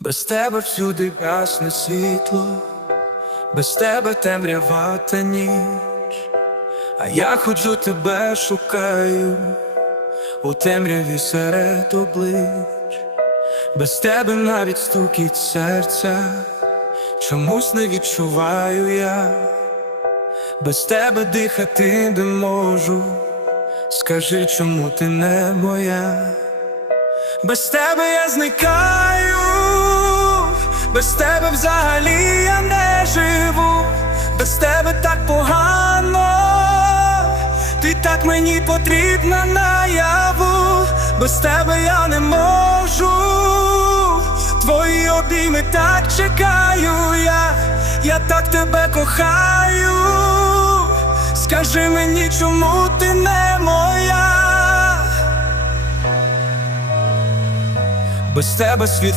Без тебе всюди гасне світло, без тебе темрява та ніч, а я ходжу тебе шукаю у темряві серед облич, без тебе навіть стукіт серця, чомусь не відчуваю я, без тебе дихати не можу. Скажи, чому ти не моя? Без тебе я зникаю, без тебе взагалі я не живу, без тебе так погано, ти так мені потрібна наяву, без тебе я не можу, твої обійми так чекаю я, я так тебе кохаю, скажи мені, чому ти не моя. Без тебе світ